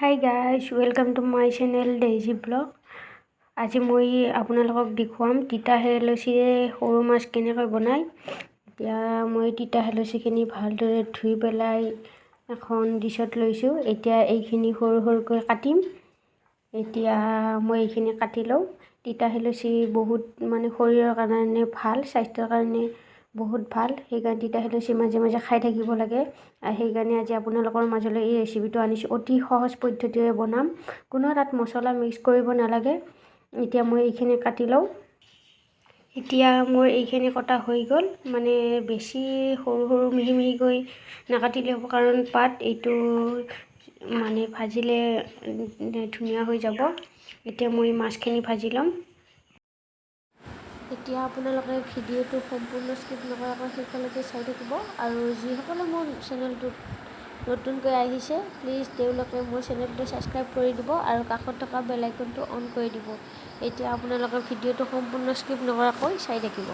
Hi guys, welcome to my channel Daisy Vlog. আজি মই আপোনালোকক দেখুৱাম তিতা হেলচিৰে সৰু মাছ কেনেকৈ বনাই। এতিয়া মই তিতা হেলচিখিনি ভালদৰে ধুই পেলাই এখন ডিশত লৈছো। এতিয়া এইখিনি সৰু সৰুকৈ কাটিম। এতিয়া মই এইখিনি কাটি লওঁ। তিতা হেলচি বহুত শৰীৰৰ কাৰণে ভাল, স্বাস্থ্যৰ কাৰণে বহুত ভাল। সেইকাৰণে তিতা হেলচি মাজে মাজে খাই থাকিব লাগে। সেইকাৰণে আজি আপোনালোকৰ মাজলৈ এই ৰেচিপিটো আনিছোঁ। অতি সহজ পদ্ধতিৰে বনাম, কোনো তাত মছলা মিক্স কৰিব নালাগে। এতিয়া মই এইখিনি কাটি লওঁ। এতিয়া মোৰ এইখিনি কটা হৈ গ'ল, বেছি সৰু সৰু মিহি মিহিকৈ নাকাটিলে হ'ব, কাৰণ পাত এইটো ভাজিলে ধুনীয়া হৈ যাব। এতিয়া মই মাছখিনি ভাজি ল'ম। এতিয়া আপোনালোকে ভিডিঅ'টো সম্পূৰ্ণ স্কিপ নকৰাকৈ শেষলৈকে চাই থাকিব, আৰু যিসকলে মোৰ চেনেলটোত নতুনকৈ আহিছে প্লিজ তেওঁলোকে মোৰ চেনেলটো ছাবস্ক্ৰাইব কৰি দিব আৰু কাষত থকা বেল আইকনটো অন কৰি দিব। এতিয়া আপোনালোকে ভিডিঅ'টো সম্পূৰ্ণ স্কিপ নকৰাকৈ চাই থাকিব।